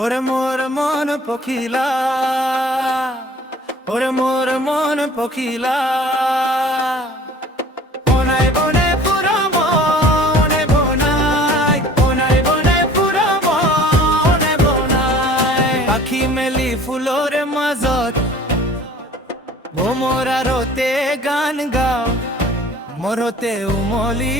ওরে মোর মন পখিলা, ওরে মোর মন পখিলা, বনাই বনে পুরা মনে বনাই, বনাই বনে পুরা মনে বনাই। পাখি মেলি ফুলোর মাজত ভোমরা রতে গান গাও, মরতে উমলি।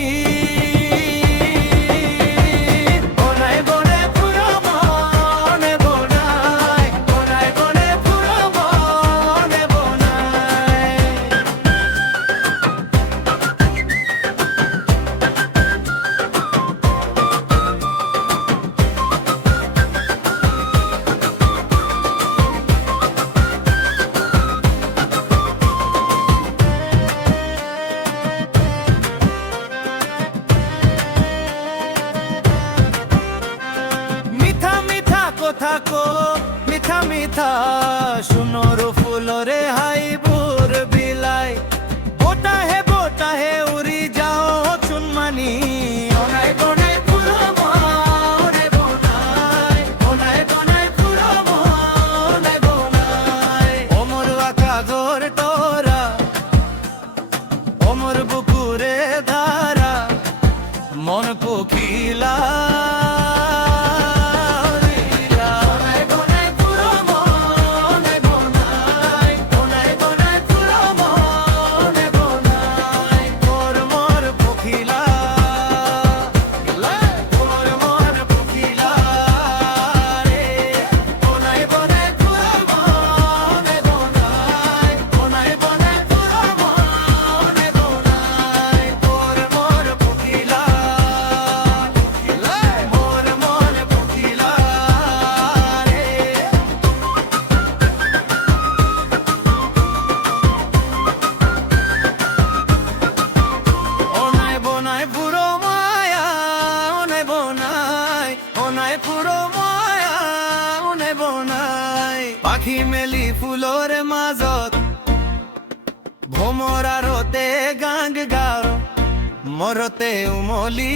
থাকো মিঠা মিঠা সুনর ফুলরে হাইবুর বিলাই, বোটা হে উড়ি যাও চুনমানি। ওনাই বনাই পুরো মনে বনাই, ওনাই বনাই পুরো মনে বনাই। ওমর আকাশর তোরা, ওমর বুকুরে ধারা, মন পখিলা। পাখি মেলি ফুলোর মাজত ভোমরা রতে গান গাও, মরতে উমলি।